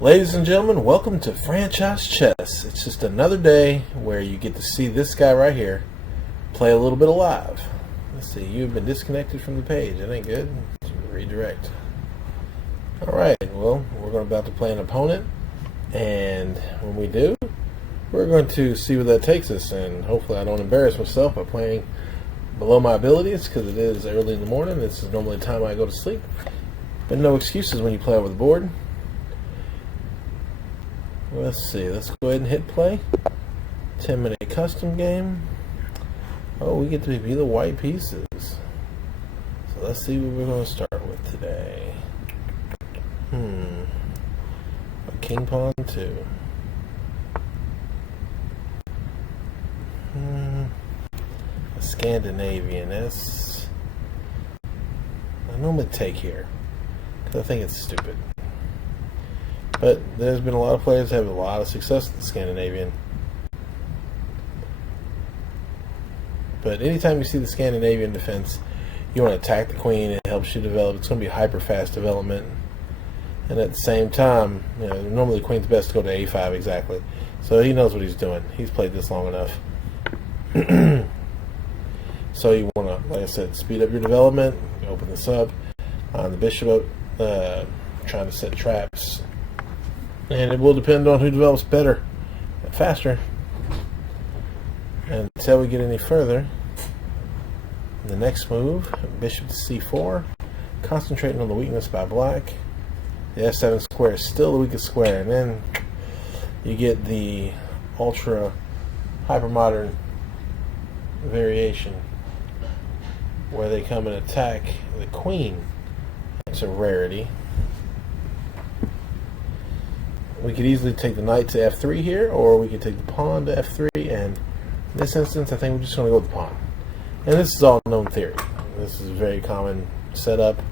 Ladies and gentlemen, welcome to Franchise Chess. It's just another day where you get to see this guy right here play a little bit of live. Let's see, you've been disconnected from the page. That ain't good. Let's redirect. Alright, well, we're about to play an opponent, and when we do, we're going to see where that takes us, and hopefully I don't embarrass myself by playing below my abilities, because it is early in the morning. This is normally the time I go to sleep, but no excuses when you play over the board. Let's see, let's go ahead and hit play. 10-minute custom game. Oh, we get to be the white pieces. So let's see what we're going to start with today. A king pawn 2. A Scandanavian. I normally take here because I think it's stupid. But there's been a lot of players that have a lot of success with the Scandinavian. But anytime you see the Scandinavian defense, you want to attack the queen. It helps you develop. It's going to be hyper fast development. And at the same time, normally the queen's best to go to a5 exactly. So he knows what he's doing. He's played this long enough. So you want to, like I said, speed up your development. Open this up on the bishop, trying to set traps. And it will depend on who develops better, faster. And until we get any further, the next move, bishop to c4, concentrating on the weakness by black. The f7 square is still the weakest square, and then you get the ultra hypermodern variation where they come and attack the queen. It's a rarity. We could easily take the knight to f3 here, or we could take the pawn to f3, and in this instance I think we're just going to go with the pawn. And this is all known theory. This is a very common setup.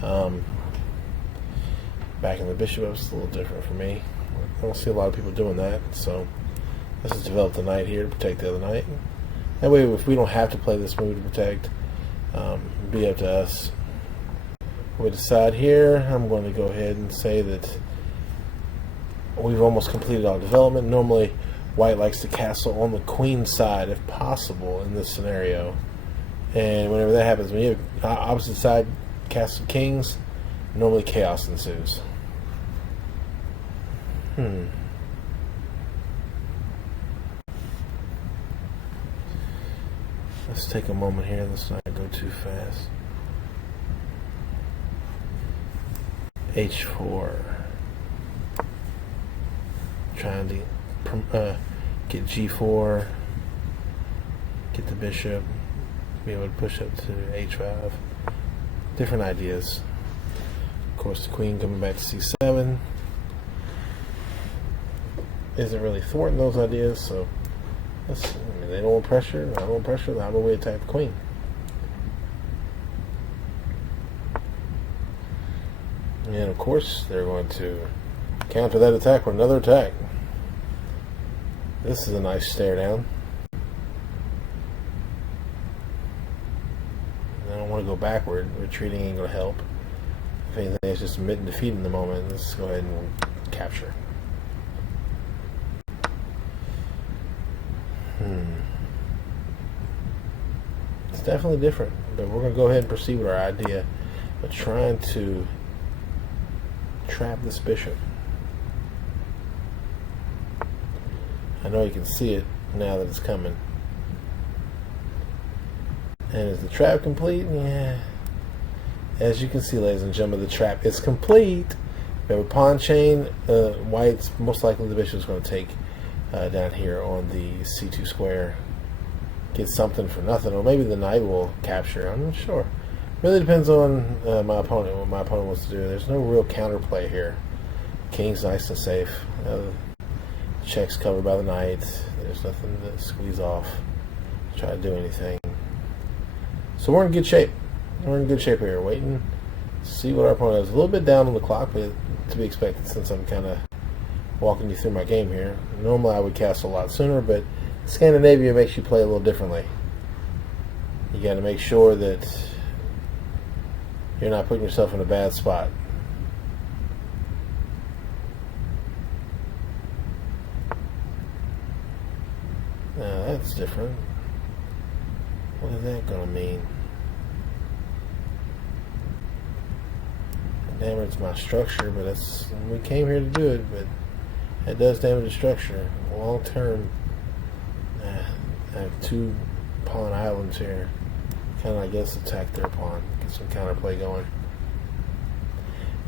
Backing the bishop up is a little different for me. I don't see a lot of people doing that, so let's just develop the knight here to protect the other knight. That way, if we don't have to play this move to protect, it'll be up to us. We decide here, I'm going to go ahead and say that we've almost completed our development. Normally, white likes to castle on the queen side if possible in this scenario. And whenever that happens, when you have opposite side castle kings, normally chaos ensues. Let's take a moment here. Let's not go too fast. h4. Trying to get g4, get the bishop, be able to push up to h5. Different ideas. Of course, the queen coming back to c7 isn't really thwarting those ideas, so they don't want pressure. I don't want pressure. How about we attack the queen? And of course, they're going to counter that attack with another attack. This is a nice stare down. I don't want to go backward. Retreating ain't going to help. If anything, it's just admitting defeat in the moment. Let's go ahead and capture. It's definitely different, but we're going to go ahead and proceed with our idea of trying to trap this bishop. I know you can see it now that it's coming. And is the trap complete? Yeah. As you can see, ladies and gentlemen, the trap is complete. We have a pawn chain. White's most likely the bishop is going to take down here on the c2 square. Get something for nothing, or maybe the knight will capture. I'm not sure. Really depends on my opponent, what my opponent wants to do. There's no real counterplay here. King's nice and safe. Check's covered by the knight. There's nothing to squeeze off, try to do anything. So we're in good shape. We're in good shape here. Waiting to see what our opponent is. A little bit down on the clock, but to be expected since I'm kind of walking you through my game here. Normally I would castle a lot sooner, but Scandinavia makes you play a little differently. You got to make sure that you're not putting yourself in a bad spot. that's different. What is that gonna mean? It damages my structure, but that's we came here to do it. But it does damage the structure long term. I have 2 pawn islands here. Kind of, I guess, attack their pawn, get some counterplay going.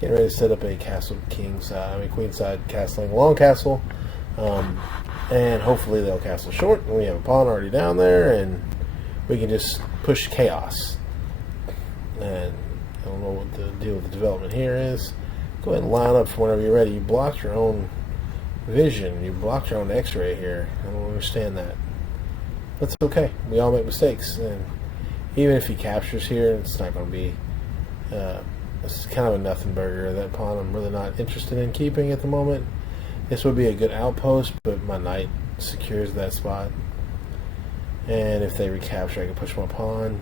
Getting ready to set up a castle king side, queen side castling, long castle, and hopefully they'll castle short. And we have a pawn already down there, and we can just push chaos. And I don't know what the deal with the development here is. Go ahead and line up for whenever you're ready. You blocked your own vision. You blocked your own X-ray here. I don't understand that. That's okay. We all make mistakes, and even if he captures here, it's not going to be. It's kind of a nothing burger. That pawn I'm really not interested in keeping at the moment. This would be a good outpost, but my knight secures that spot. And if they recapture, I can push my pawn.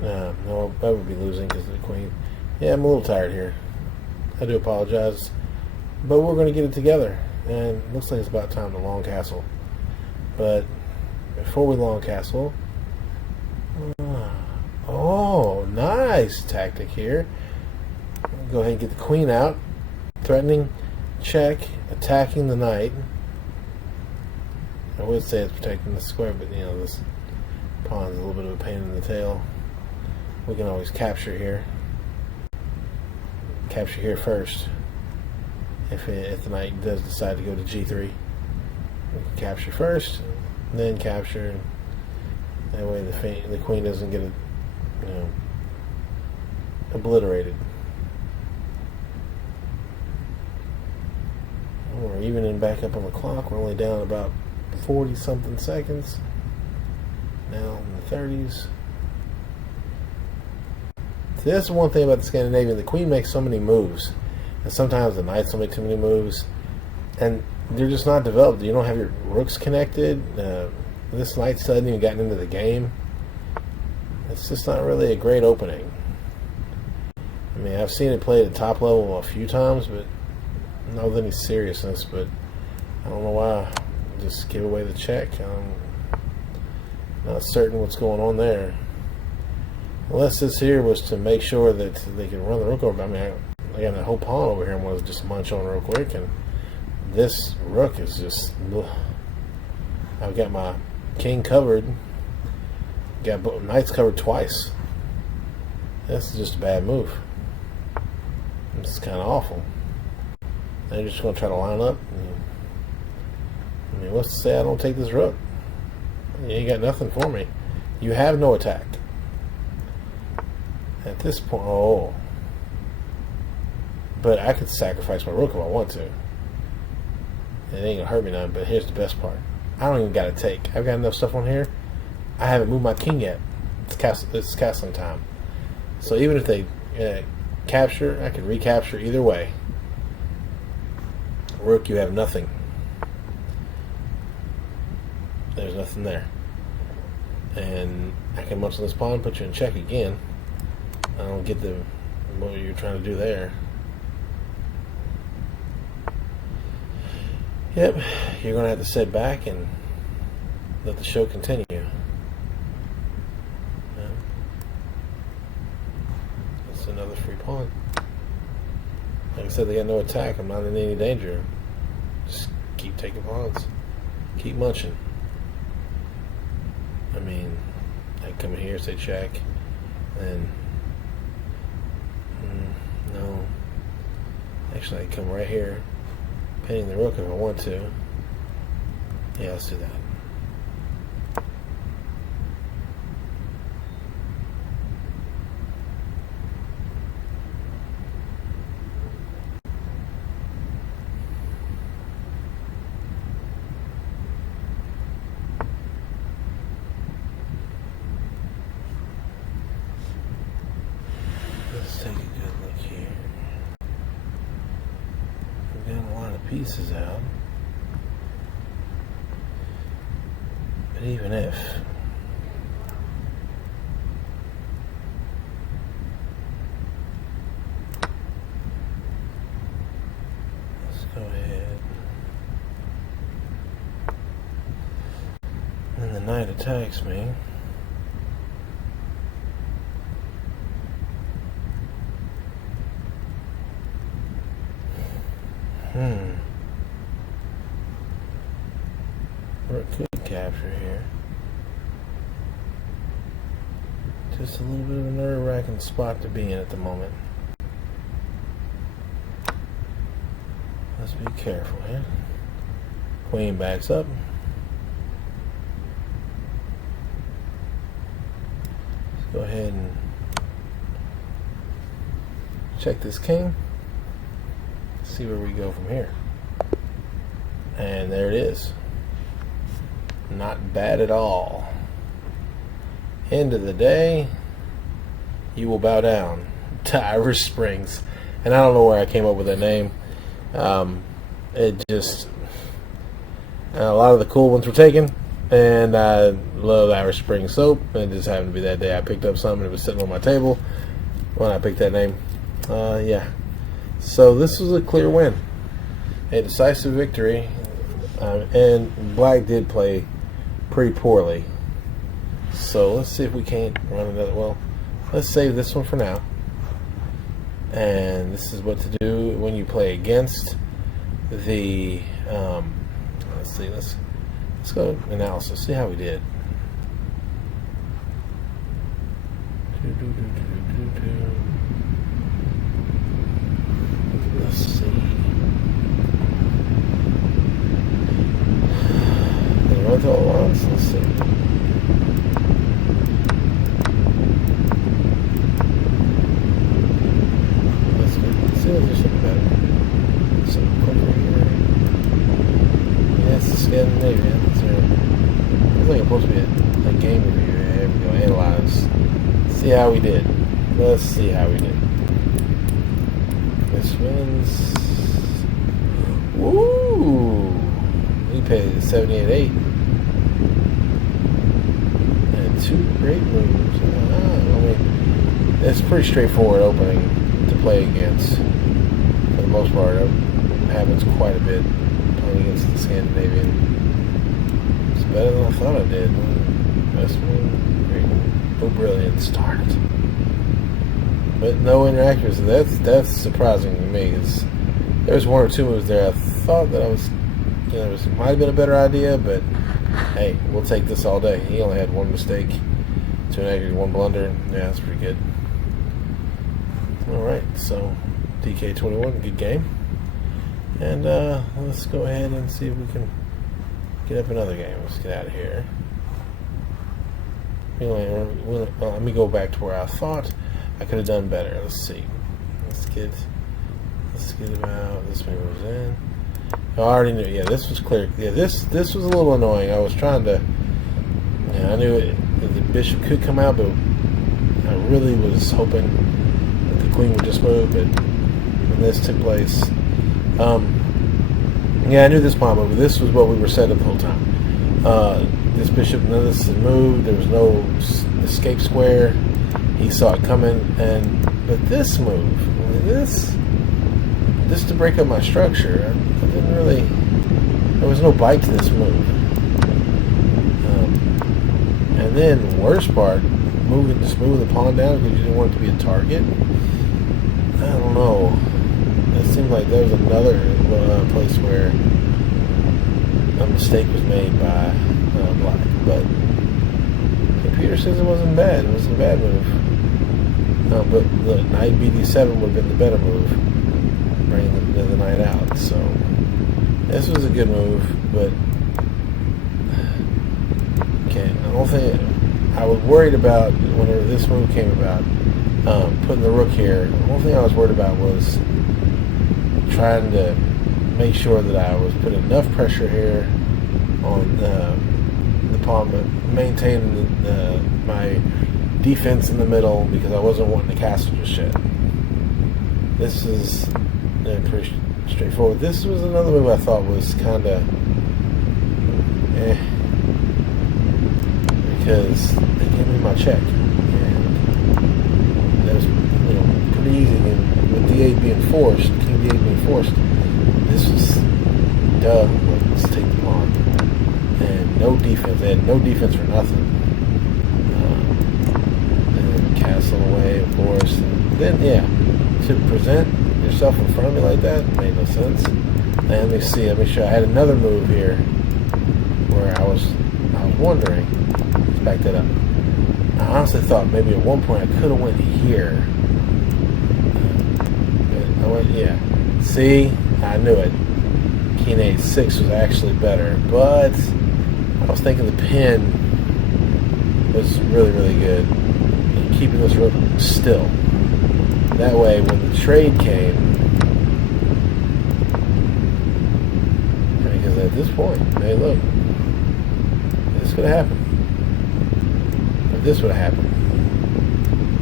No, I would be losing because of the queen. Yeah, I'm a little tired here. I do apologize. But we're going to get it together. And it looks like it's about time to long castle. But before we long castle... Oh, nice tactic here. Go ahead and get the queen out. Threatening, check, attacking the knight. I would say it's protecting the square, but you know, this pawn's a little bit of a pain in the tail. We can always capture here. Capture here first. If the knight does decide to go to g3, we can capture first, then capture. That way the queen doesn't get obliterated. We're evening back up on the clock. We're only down about 40 something seconds. Now in the 30s. See, that's the one thing about the Scandinavian. The queen makes so many moves, and sometimes the knights don't make too many moves, and they're just not developed. You don't have your rooks connected. This knight hasn't even gotten into the game. It's just not really a great opening. I mean, I've seen it played at top level a few times, but not with any seriousness. But I don't know why. Just give away the check. I'm not certain what's going on there. Unless this here was to make sure that they could run the rook over. I mean, I got that whole pawn over here and want to just munch on real quick, and this rook is just... Ugh. I've got my king covered. Got both knights covered twice. This is just a bad move. This is kind of awful. Now you're just going to try to line up. I mean, what's to say I don't take this rook? You ain't got nothing for me. You have no attack. At this point, oh. But I could sacrifice my rook if I want to. It ain't going to hurt me none, but here's the best part. I don't even got to take. I've got enough stuff on here. I haven't moved my king yet. It's castling time. So even if they capture, I could recapture either way. Rook, you have nothing. There's nothing there. And I can munch on this pawn, put you in check again. I don't get what you're trying to do there. Yep, you're going to have to sit back and let the show continue. That's another free pawn. Like I said, they got no attack. I'm not in any danger. Just keep taking pawns. Keep munching. I mean, I come in here, say check, and no. Actually, I come right here, pinning the rook if I want to. Yeah, let's do that. Let's take a good look here. We're getting a lot of pieces out. But even if let's go ahead. knight attacks me. Rook could capture here. Just a little bit of a nerve-wracking spot to be in at the moment. Let's be careful here. Queen backs up. Let's go ahead and check this king. See where we go from here. And there it is. Not bad at all. End of the day, you will bow down to Irish Springs. And I don't know where I came up with that name. It just, a lot of the cool ones were taken, and I love Irish Spring soap. It just happened to be that day I picked up some and it was sitting on my table when I picked that name. Yeah. So this was a clear win, a decisive victory, and Black did play pretty poorly. So let's see if we can't run another. Well, let's save this one for now. And this is what to do when you play against the. Let's see. Let's go analysis. See how we did. Let's see. They run to all around. Let's see. Let's see if there's something better. Something quicker here. Yeah, it's the Scandanavian. It's like supposed to be a game review. Here we go. Analyze. See how we did. Let's see how we did. This wins. Woo! We paid 78.8. And two great moves. I mean, it's pretty straightforward opening to play against. For the most part, it happens quite a bit playing against the Scandanavian. It's better than I thought I did. Best one, great one. Oh, brilliant start. But no inaccuracy. That's surprising to me. Because there was one or two moves there I thought that I was, it might have been a better idea, but hey, we'll take this all day. He only had one mistake, two inaccuracies, one blunder. Yeah, that's pretty good. All right, so DK21, good game. And let's go ahead and see if we can get up another game. Let's get out of here. Let me go back to where I thought I could have done better. Let's see. Let's get about this many moves in. I already knew. Yeah, this was clear. Yeah, this was a little annoying. I was trying to. Yeah, I knew that the bishop could come out, but I really was hoping that the queen would just move. But when this took place, yeah, I knew this pawn move. But this was what we were set up the whole time. This bishop, none of this had moved. There was no escape square. He saw it coming, but this move, this to break up my structure, I didn't really. There was no bite to this move. And then worst part, just moving the pawn down because you didn't want it to be a target. I don't know. It seemed like there was another place where a mistake was made by Black, but computer says it wasn't bad. It wasn't a bad move. But the knight BD7 would have been the better move, bringing the knight out. So this was a good move, but okay. I don't think I was worried about whenever this move came about. Putting the rook here. The only thing I was worried about was trying to make sure that I was putting enough pressure here on the pawn, but maintaining my defense in the middle because I wasn't wanting to castle just yet. This is pretty straightforward. This was another move I thought was kind of because they gave me my check, and that was pretty easy. And with D8 being forced, King D8 being forced, this was duh. Let's take the pawn. and no defense. They had no defense for nothing. And then castle away, of course. And then, yeah, to present yourself in front of me like that made no sense. And let me see. Let me show. I had another move here where I was wondering. Let's back that up. I honestly thought maybe at one point I could have went here. I went, yeah. See, I knew it. King A6 was actually better, but I was thinking the pin was really, really good. And keeping this rook still. That way, when the trade came, because at this point, hey, look, this could have happened. If this would have happened,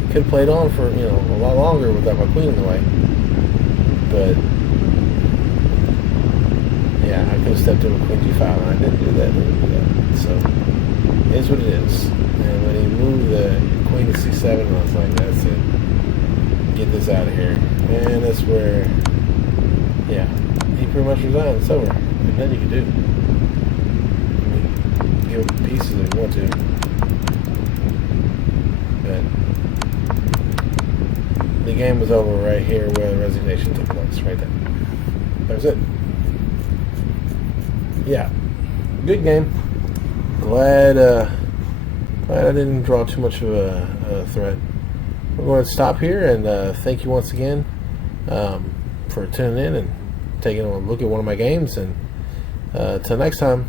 it could have played on for a lot longer without my queen in the way. But yeah, I could have stepped in with queen g5, and I didn't do that. So it is what it is. And when he moved the queen to c7, I was like, that's it. Get this out of here. And that's where, yeah, he pretty much resigned. It's over. There's nothing you can do. I mean, give him pieces if you want to. But the game was over right here where the resignation took place. Right there. That was it. Yeah. Good game. Glad I didn't draw too much of a threat. We're going to stop here and thank you once again for tuning in and taking a look at one of my games. And till next time.